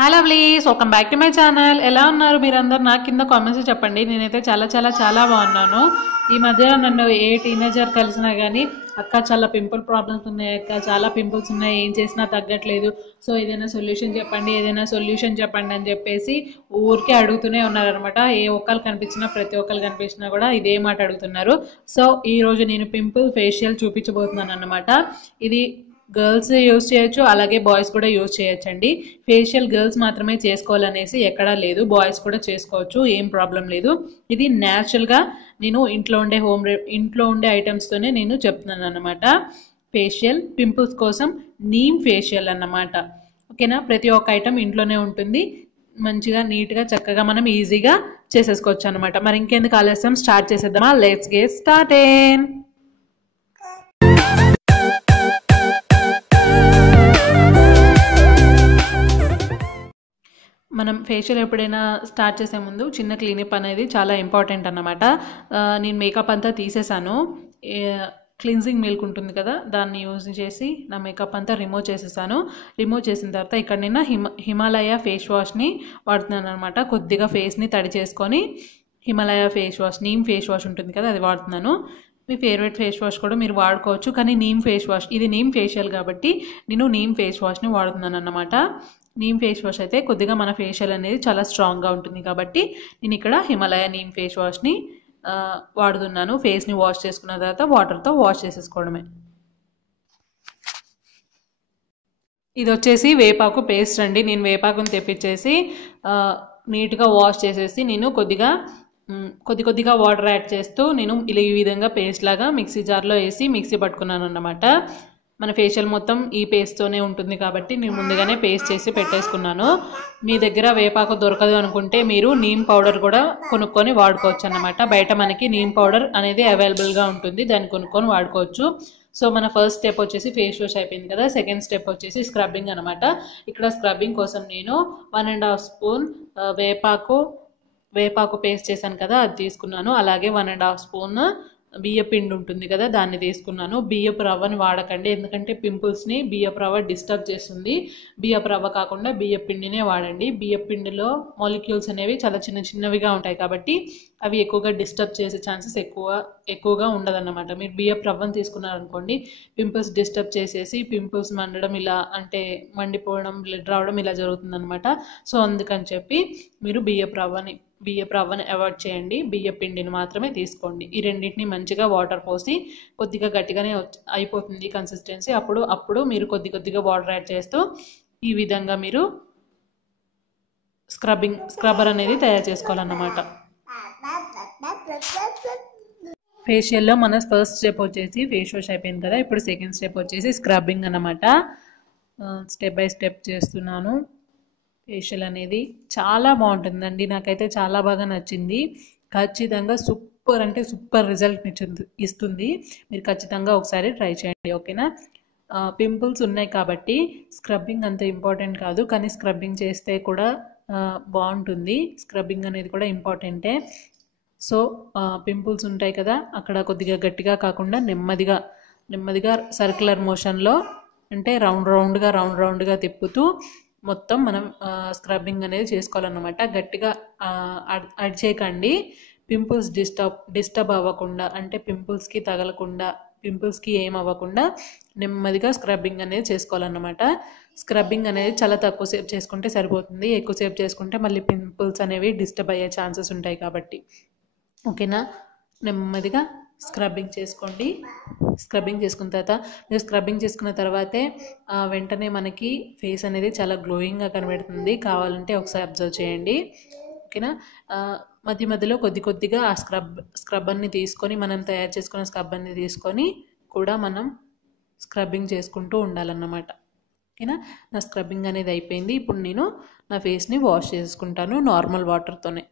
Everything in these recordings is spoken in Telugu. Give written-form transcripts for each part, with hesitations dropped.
Hello please welcome back to my channel. ఎలా ఉన్నారు మీరందరూ? నాకు కింద కామెంట్స్ చెప్పండి. నేనైతే చాలా చాలా చాలా బాగున్నాను. ఈ మధ్య నన్ను ఏ టీనేజర్ కలిసినా కానీ అక్క చాలా పింపుల్ ప్రాబ్లమ్స్ ఉన్నాయి, అక్క చాలా పింపుల్స్ ఉన్నాయి, ఏం చేసినా తగ్గట్లేదు, సో ఏదైనా సొల్యూషన్ చెప్పండి, ఏదైనా సొల్యూషన్ చెప్పండి అని చెప్పేసి ఊరికే అడుగుతూనే ఉన్నారనమాట. ఏ ఒక్కరు కనిపించినా ప్రతి ఒక్కరు కనిపించినా కూడా ఇదే మాట అడుగుతున్నారు. సో ఈరోజు నేను పింపుల్ ఫేషియల్ చూపించబోతున్నాను అనమాట. ఇది గర్ల్స్ యూజ్ చేయొచ్చు, అలాగే బాయ్స్ కూడా యూజ్ చేయొచ్చు అండి. ఫేషియల్ గర్ల్స్ మాత్రమే చేసుకోవాలనేసి ఎక్కడా లేదు, బాయ్స్ కూడా చేసుకోవచ్చు, ఏం ప్రాబ్లం లేదు. ఇది న్యాచురల్గా నేను ఇంట్లో ఉండే ఐటమ్స్తోనే నేను చెప్తున్నాను అనమాట. ఫేషియల్ పింపుల్స్ కోసం నీమ్ ఫేషియల్ అన్నమాట. ఓకేనా, ప్రతి ఒక్క ఐటమ్ ఇంట్లోనే ఉంటుంది, మంచిగా నీట్గా చక్కగా మనం ఈజీగా చేసేసుకోవచ్చు అనమాట. మరి ఇంకెందుకు ఆలస్యం, స్టార్ట్ చేసేద్దామా? Let's get started. మనం ఫేషియల్ ఎప్పుడైనా స్టార్ట్ చేసే ముందు చిన్న క్లీనప్ అనేది చాలా ఇంపార్టెంట్ అన్నమాట. నేను మేకప్ అంతా తీసేసాను. క్లిన్జింగ్ మిల్క్ ఉంటుంది కదా, దాన్ని యూజ్ చేసి నా మేకప్ అంతా రిమూవ్ చేసేసాను. రిమూవ్ చేసిన తర్వాత ఇక్కడ నేను హిమాలయ ఫేస్ వాష్ని వాడుతున్నాను అనమాట. కొద్దిగా ఫేస్ని తడి చేసుకొని Himalaya face wash, neem face wash ఉంటుంది కదా, అది వాడుతున్నాను. మీ ఫేవరెట్ ఫేస్ వాష్ కూడా మీరు వాడుకోవచ్చు, కానీ నీమ్ ఫేస్ వాష్, ఇది నీమ్ ఫేషియల్ కాబట్టి నేను నీమ్ ఫేస్ వాష్ని వాడుతున్నాను అన్నమాట. నీమ్ ఫేస్ వాష్ అయితే కొద్దిగా మన ఫేషియల్ అనేది చాలా స్ట్రాంగ్గా ఉంటుంది కాబట్టి నేను ఇక్కడ హిమాలయ నీమ్ ఫేస్ వాష్ని వాడుతున్నాను. ఫేస్ని వాష్ చేసుకున్న తర్వాత వాటర్తో వాష్ చేసేసుకోవడమే. ఇది వచ్చేసి వేపాకు పేస్ట్ అండి. నేను వేపాకుని తెప్పించేసి నీట్గా వాష్ చేసేసి నేను కొద్దిగా వాటర్ యాడ్ చేస్తూ నేను ఇలా ఈ విధంగా పేస్ట్ లాగా మిక్సీ జార్లో వేసి మిక్సీ పట్టుకున్నాను అన్నమాట. మన ఫేషియల్ మొత్తం ఈ పేస్ట్తోనే ఉంటుంది కాబట్టి నేను ముందుగానే పేస్ట్ చేసి పెట్టేసుకున్నాను. మీ దగ్గర వేపాకు దొరకదు అనుకుంటే మీరు నీమ్ పౌడర్ కూడా కొనుక్కొని వాడుకోవచ్చు అన్నమాట. బయట మనకి నీమ్ పౌడర్ అనేది అవైలబుల్గా ఉంటుంది, దాన్ని కొనుక్కొని వాడుకోవచ్చు. సో మన ఫస్ట్ స్టెప్ వచ్చేసి ఫేస్ వాష్ అయిపోయింది కదా, సెకండ్ స్టెప్ వచ్చేసి స్క్రబ్బింగ్ అనమాట. ఇక్కడ స్క్రబ్బింగ్ కోసం నేను 1.5 స్పూన్ వేపాకు పేస్ట్ చేశాను కదా, అది తీసుకున్నాను. అలాగే 1.5 స్పూన్ బియ్య పిండి ఉంటుంది కదా, దాన్ని తీసుకున్నాను. బియ్యపు రవ్వని వాడకండి, ఎందుకంటే పింపుల్స్ని బియ్యపు రవ్వ డిస్టర్బ్ చేస్తుంది. బియ్యపు రవ్వ కాకుండా బియ్య పిండినే వాడండి. బియ్య పిండిలో మాలిక్యూల్స్ అనేవి చాలా చిన్నవిగా ఉంటాయి కాబట్టి అవి ఎక్కువగా డిస్టర్బ్ చేసే ఛాన్సెస్ ఎక్కువగా ఉండదన్నమాట. మీరు బియ్యపు రవ్వని తీసుకున్నారనుకోండి, పింపుల్స్ డిస్టర్బ్ చేసేసి పింపుల్స్ మండడం, ఇలా అంటే మండిపోవడం, బ్లడ్ రావడం ఇలా జరుగుతుందన్నమాట. సో అందుకని చెప్పి మీరు బియ్యపు రవ్వని అవాయిడ్ చేయండి, బియ్య పిండిని మాత్రమే తీసుకోండి. ఈ రెండింటిని మంచిగా వాటర్ పోసి, కొద్దిగా గట్టిగానే అయిపోతుంది కన్సిస్టెన్సీ, అప్పుడు మీరు కొద్దిగా వాటర్ యాడ్ చేస్తూ ఈ విధంగా మీరు స్క్రబ్బర్ అనేది తయారు చేసుకోవాలన్నమాట. ఫేషియల్లో మన ఫస్ట్ స్టెప్ వచ్చేసి ఫేస్ వాష్ అయిపోయింది కదా, ఇప్పుడు సెకండ్ స్టెప్ వచ్చేసి స్క్రబ్బింగ్ అన్నమాట. స్టెప్ బై స్టెప్ చేస్తున్నాను. ఫేషియల్ అనేది చాలా బాగుంటుందండి, నాకైతే చాలా బాగా నచ్చింది. ఖచ్చితంగా సూపర్ అంటే సూపర్ రిజల్ట్ ఇస్తుంది. మీరు ఖచ్చితంగా ఒకసారి ట్రై చేయండి, ఓకేనా. పింపుల్స్ ఉన్నాయి కాబట్టి స్క్రబ్బింగ్ అంత ఇంపార్టెంట్ కాదు, కానీ స్క్రబ్బింగ్ చేస్తే కూడా బాగుంటుంది. స్క్రబ్బింగ్ అనేది కూడా ఇంపార్టెంట్టే. సో పింపుల్స్ ఉంటాయి కదా, అక్కడ కొద్దిగా గట్టిగా కాకుండా నెమ్మదిగా సర్క్యులర్ మోషన్లో, అంటే రౌండ్గా తిప్పుతూ మొత్తం మనం స్క్రబ్బింగ్ అనేది చేసుకోవాలన్నమాట. గట్టిగా అడిచేయకండి, పింపుల్స్ డిస్టర్బ్ అవ్వకుండా, అంటే పింపుల్స్కి తగలకుండా, పింపుల్స్కి ఏం అవ్వకుండా నెమ్మదిగా స్క్రబ్బింగ్ అనేది చేసుకోవాలన్నమాట. స్క్రబ్బింగ్ అనేది చాలా తక్కువసేపు చేసుకుంటే సరిపోతుంది, ఎక్కువసేపు చేసుకుంటే మళ్ళీ పింపుల్స్ అనేవి డిస్టర్బ్ అయ్యే ఛాన్సెస్ ఉంటాయి కాబట్టి, ఓకేనా. నెమ్మదిగా స్క్రబ్బింగ్ చేసుకోండి. స్క్రబ్బింగ్ చేసుకున్న తర్వాత మీరు స్క్రబ్బింగ్ చేసుకున్న తర్వాతే వెంటనే మనకి ఫేస్ అనేది చాలా గ్లోయింగ్గా కనబడుతుంది. కావాలంటే ఒకసారి అబ్జర్వ్ చేయండి, ఓకేనా. మధ్యలో కొద్దిగా ఆ స్క్రబ్బర్ని తీసుకొని, మనం తయారు చేసుకున్న స్క్రబ్బర్ని తీసుకొని కూడా మనం స్క్రబ్బింగ్ చేసుకుంటూ ఉండాలన్నమాట, ఓకేనా. నా స్క్రబ్బింగ్ అనేది అయిపోయింది. ఇప్పుడు నేను నా ఫేస్ని వాష్ చేసుకుంటాను నార్మల్ వాటర్తోనే.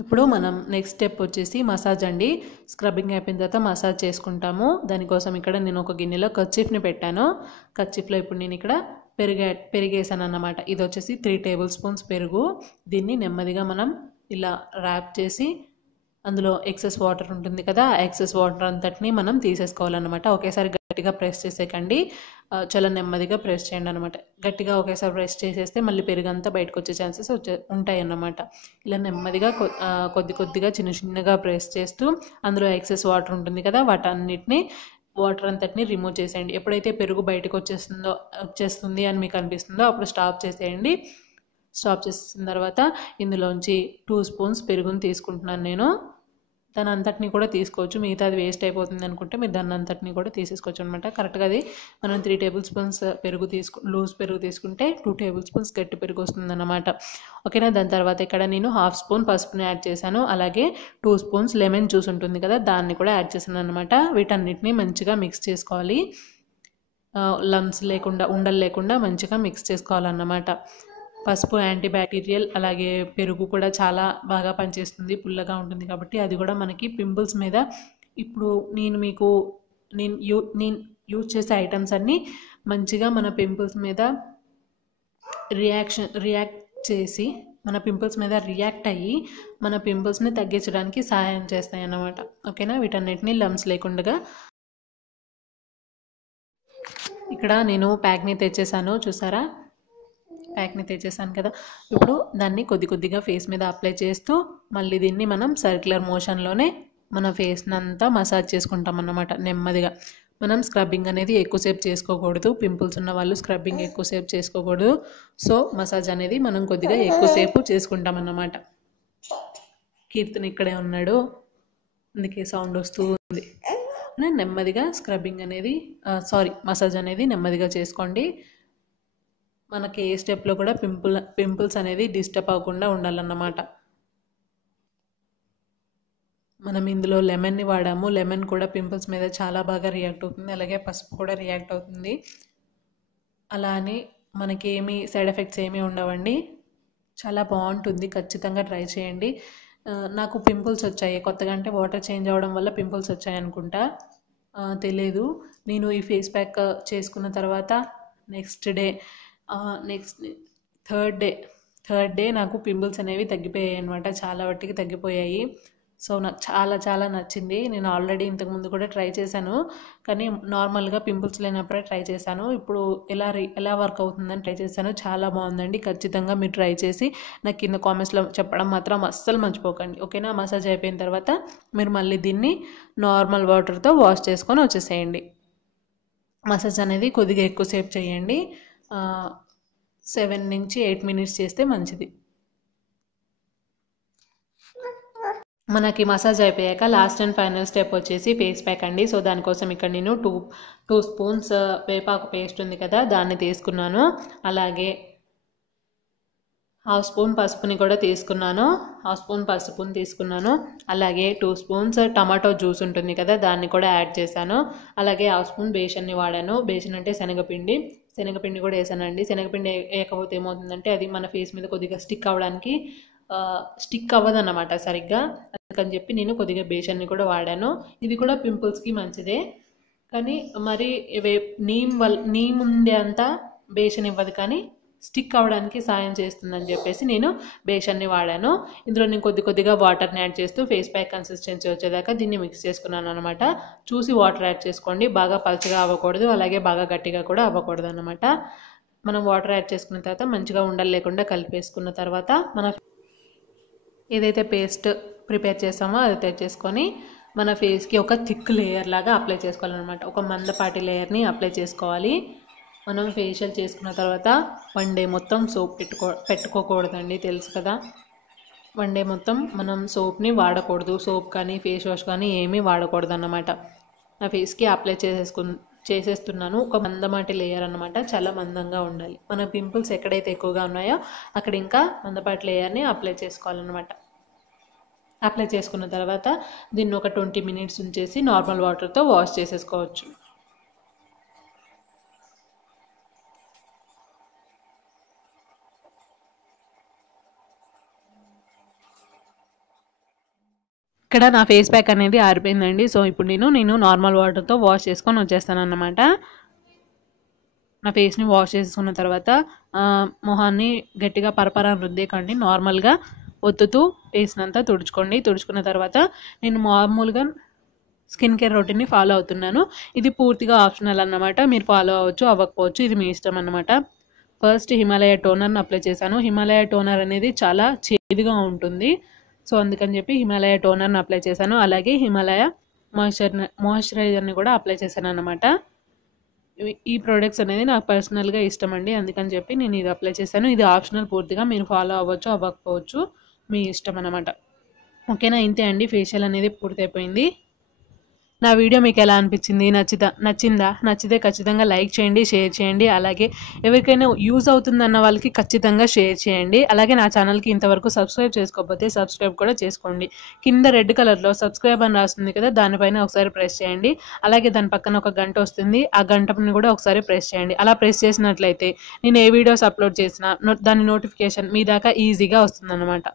ఇప్పుడు మనం నెక్స్ట్ స్టెప్ వచ్చేసి మసాజ్ అండి. స్క్రబ్బింగ్ అయిపోయిన తర్వాత మసాజ్ చేసుకుంటాము. దానికోసం ఇక్కడ నేను ఒక గిన్నెలో కర్చీఫ్ని పెట్టాను. కర్చీఫ్లో ఇప్పుడు నేను ఇక్కడ పెరిగేసాను అన్నమాట. ఇది వచ్చేసి 3 టేబుల్ స్పూన్స్ పెరుగు. దీన్ని నెమ్మదిగా మనం ఇలా ర్యాప్ చేసి అందులో ఎక్సెస్ వాటర్ ఉంటుంది కదా, ఆ ఎక్సెస్ వాటర్ అంతటిని మనం తీసేసుకోవాలన్నమాట. ఒకేసారి గట్టిగా ప్రెస్ చేసేకండి, చాలా నెమ్మదిగా ప్రెస్ చేయండి అనమాట. గట్టిగా ఒకేసారి ప్రెస్ చేసేస్తే మళ్ళీ పెరుగంతా బయటకు వచ్చే ఛాన్సెస్ ఉంటాయి అన్నమాట. ఇలా నెమ్మదిగా కొద్ది కొద్దిగా చిన్న చిన్నగా ప్రెస్ చేస్తూ అందులో ఎక్సెస్ వాటర్ ఉంటుంది కదా, వాటర్ అంతటిని రిమూవ్ చేసేయండి. ఎప్పుడైతే పెరుగు బయటకు వచ్చేస్తుంది అని మీకు అనిపిస్తుందో అప్పుడు స్టాప్ చేసేయండి. స్టాప్ చేసిన తర్వాత ఇందులోంచి 2 స్పూన్స్ పెరుగుని తీసుకుంటున్నాను నేను. దాని అంతటిని కూడా తీసుకోవచ్చు, మిగతా అది వేస్ట్ అయిపోతుంది అనుకుంటే మీరు దాన్ని అంతటిని కూడా తీసేసుకోవచ్చు అనమాట. కరెక్ట్గా అది మనం 3 టేబుల్ స్పూన్స్ లూజ్ పెరుగు తీసుకుంటే 2 టేబుల్ స్పూన్స్ గట్టి పెరుగు వస్తుంది అన్నమాట. ఓకేనా. దాని తర్వాత ఇక్కడ నేను 1/2 స్పూన్ పసుపుని యాడ్ చేశాను. అలాగే 2 స్పూన్స్ లెమన్ జ్యూస్ ఉంటుంది కదా, దాన్ని కూడా యాడ్ చేశాను అనమాట. వీటన్నిటిని మంచిగా మిక్స్ చేసుకోవాలి. లంప్స్ లేకుండా, ఉండలు లేకుండా మంచిగా మిక్స్ చేసుకోవాలన్నమాట. పసుపు యాంటీ బ్యాక్టీరియల్, అలాగే పెరుగు కూడా చాలా బాగా పనిచేస్తుంది, పుల్లగా ఉంటుంది కాబట్టి. అది కూడా మనకి పింపుల్స్ మీద, ఇప్పుడు నేను యూజ్ చేసే ఐటమ్స్ అన్నీ మంచిగా మన పింపుల్స్ మీద రియాక్ట్ అయ్యి మన పింపుల్స్ని తగ్గించడానికి సహాయం చేస్తాయి అన్నమాట. ఓకేనా. వీటన్నిటిని లంప్స్ లేకుండా ఇక్కడ నేను ప్యాక్ని తెచ్చేసాను, చూసారా, ప్యాక్ని తెచ్చేసాను కదా. ఇప్పుడు దాన్ని కొద్ది కొద్దిగా ఫేస్ మీద అప్లై చేస్తూ మళ్ళీ దీన్ని మనం సర్క్యులర్ మోషన్లోనే మన ఫేస్ని అంతా మసాజ్ చేసుకుంటాం అన్నమాట నెమ్మదిగా. మనం స్క్రబ్బింగ్ అనేది ఎక్కువసేపు చేసుకోకూడదు, పింపుల్స్ ఉన్న వాళ్ళు స్క్రబ్బింగ్ ఎక్కువసేపు చేసుకోకూడదు. సో మసాజ్ అనేది మనం కొద్దిగా ఎక్కువసేపు చేసుకుంటాం అన్నమాట. కీర్తన్ ఇక్కడే ఉన్నాడు, అందుకే సౌండ్ వస్తూ ఉంది. నెమ్మదిగా మసాజ్ అనేది నెమ్మదిగా చేసుకోండి. మనకి ఏ స్టెప్లో కూడా పింపుల్స్ అనేది డిస్టర్బ్ అవ్వకుండా ఉండాలన్నమాట. మనం ఇందులో లెమన్ని వాడాము, లెమన్ కూడా పింపుల్స్ మీద చాలా బాగా రియాక్ట్ అవుతుంది, అలాగే పసుపు కూడా రియాక్ట్ అవుతుంది. అలా అని మనకి సైడ్ ఎఫెక్ట్స్ ఏమీ ఉండవండి, చాలా బాగుంటుంది. ఖచ్చితంగా ట్రై చేయండి. నాకు పింపుల్స్ వచ్చాయి కొత్తగా, అంటే వాటర్ చేంజ్ అవ్వడం వల్ల పింపుల్స్ వచ్చాయి అనుకుంటా, తెలియదు. నేను ఈ ఫేస్ ప్యాక్ చేసుకున్న తర్వాత థర్డ్ డే నాకు పింపుల్స్ అనేవి తగ్గిపోయాయి అనమాట, చాలా వాటికి తగ్గిపోయాయి. సో నాకు చాలా చాలా నచ్చింది. నేను ఆల్రెడీ ఇంతకుముందు కూడా ట్రై చేశాను, కానీ నార్మల్గా పింపుల్స్ లేనప్పుడే ట్రై చేశాను. ఇప్పుడు ఎలా వర్క్ అవుతుందని ట్రై చేశాను, చాలా బాగుందండి. ఖచ్చితంగా మీరు ట్రై చేసి నాకు కింద కామెంట్స్లో చెప్పడం మాత్రం అస్సలు మర్చిపోకండి. ఓకేనా. మసాజ్ అయిపోయిన తర్వాత మీరు మళ్ళీ దీన్ని నార్మల్ వాటర్తో వాష్ చేసుకొని వచ్చేసేయండి. మసాజ్ అనేది కొద్దిగా ఎక్కువసేపు చేయండి, 7 నుంచి 8 మినిట్స్ చేస్తే మంచిది. మనకి మసాజ్ అయిపోయాక లాస్ట్ అండ్ ఫైనల్ స్టెప్ వచ్చేసి ఫేస్ ప్యాక్ అండి. సో దానికోసం ఇక్కడ నేను 2 స్పూన్స్ వేపాకు పేస్ట్ ఉంది కదా, దాన్ని తీసుకున్నాను. అలాగే 1/2 స్పూన్ పసుపుని కూడా తీసుకున్నాను, 1/2 స్పూన్ తీసుకున్నాను. అలాగే 2 స్పూన్స్ టమాటో జ్యూస్ ఉంటుంది కదా, దాన్ని కూడా యాడ్ చేశాను. అలాగే 1/2 స్పూన్ బేసన్ని వాడాను. బేసన్ అంటే శనగపిండి కూడా వేసానండి. శనగపిండి వేయకపోతే ఏమవుతుందంటే అది మన ఫేస్ మీద కొద్దిగా స్టిక్ అవ్వదన్నమాట సరిగ్గా, అందుకని చెప్పి నేను కొద్దిగా బేసన్ని కూడా వాడాను. ఇది కూడా పింపుల్స్కి మంచిదే, కానీ మరి నీమ్ ఉండే అంతా బేసన్ ఇవ్వదు, కానీ స్టిక్ అవ్వడానికి సాయం చేస్తుందని చెప్పేసి నేను బేసన్ని వాడాను. ఇందులో నేను కొద్దిగా వాటర్ని యాడ్ చేస్తూ ఫేస్ ప్యాక్ కన్సిస్టెన్సీ వచ్చేదాకా దీన్ని మిక్స్ చేసుకున్నాను అనమాట. చూసి వాటర్ యాడ్ చేసుకోండి, బాగా పల్చగా అవ్వకూడదు, అలాగే బాగా గట్టిగా కూడా అవ్వకూడదు అనమాట. మనం వాటర్ యాడ్ చేసుకున్న తర్వాత మంచిగా ఉండలు లేకుండా కలిపేసుకున్న తర్వాత మన ఏదైతే పేస్ట్ ప్రిపేర్ చేసామో అది తెచ్చేసుకొని మన ఫేస్కి ఒక థిక్ లేయర్ లాగా అప్లై చేసుకోవాలన్నమాట. ఒక మందపాటి లేయర్ని అప్లై చేసుకోవాలి. మనం ఫేషియల్ చేసుకున్న తర్వాత 1 డే మొత్తం సోప్ పెట్టుకోకూడదండి, తెలుసు కదా. 1 డే మొత్తం మనం సోప్ని వాడకూడదు, సోప్ కానీ ఫేస్ వాష్ కానీ ఏమీ వాడకూడదు అన్నమాట. నా ఫేస్కి అప్లై చేసేస్తున్నాను ఒక మందపాటి లేయర్ అన్నమాట, చాలా మందంగా ఉండాలి. మన పింపుల్స్ ఎక్కడైతే ఎక్కువగా ఉన్నాయో అక్కడ ఇంకా మందపాటి లేయర్ని అప్లై చేసుకోవాలన్నమాట. అప్లై చేసుకున్న తర్వాత దీన్ని ఒక 20 మినిట్స్ ఉంచేసి నార్మల్ వాటర్తో వాష్ చేసేసుకోవచ్చు. ఇక్కడ నా ఫేస్ ప్యాక్ అనేది ఆరిపోయిందండి. సో ఇప్పుడు నేను నార్మల్ వాటర్తో వాష్ చేసుకొని వచ్చేస్తాను అన్నమాట. నా ఫేస్ని వాష్ చేసుకున్న తర్వాత మొహాన్ని గట్టిగా పరపరా రుద్దేకండి, నార్మల్గా ఒత్తుతూ ఫేస్ని అంతా తుడుచుకోండి. తుడుచుకున్న తర్వాత నేను మామూలుగా స్కిన్ కేర్ రొటీన్ని ఫాలో అవుతున్నాను. ఇది పూర్తిగా ఆప్షనల్ అన్నమాట, మీరు ఫాలో అవ్వచ్చు అవ్వకపోవచ్చు, ఇది మీ ఇష్టం అన్నమాట. ఫస్ట్ హిమాలయ టోనర్ని అప్లై చేశాను. హిమాలయ టోనర్ అనేది చాలా చేదుగా ఉంటుంది, సో అందుకని చెప్పి హిమాలయ టోనర్ని అప్లై చేశాను. అలాగే హిమాలయ మాయిశ్చరైజర్ని కూడా అప్లై చేశాను అన్నమాట. ఈ ప్రోడక్ట్స్ అనేది నాకు పర్సనల్గా ఇష్టం అండి, అందుకని చెప్పి నేను ఇది అప్లై చేశాను. ఇది ఆప్షనల్, పూర్తిగా మీరు ఫాలో అవ్వచ్చు అవ్వకపోవచ్చు, మీ ఇష్టం అన్నమాట. ఓకేనా, ఇంతే అండి, ఫేషియల్ అనేది పూర్తయిపోయింది. నా వీడియో మీకు ఎలా అనిపించింది, నచ్చితే ఖచ్చితంగా లైక్ చేయండి, షేర్ చేయండి. అలాగే ఎవరికైనా యూజ్ అవుతుందన్న వాళ్ళకి ఖచ్చితంగా షేర్ చేయండి. అలాగే నా ఛానల్కి ఇంతవరకు సబ్స్క్రైబ్ చేసుకోకపోతే సబ్స్క్రైబ్ కూడా చేసుకోండి. కింద రెడ్ కలర్లో సబ్స్క్రైబ్ అని రాస్తుంది కదా, దానిపైన ఒకసారి ప్రెస్ చేయండి. అలాగే దాని పక్కన ఒక గంట వస్తుంది, ఆ గంటని కూడా ఒకసారి ప్రెస్ చేయండి. అలా ప్రెస్ చేసినట్లయితే నేను ఏ వీడియోస్ అప్లోడ్ చేసినా దాని నోటిఫికేషన్ మీ దాకా ఈజీగా వస్తుందన్నమాట.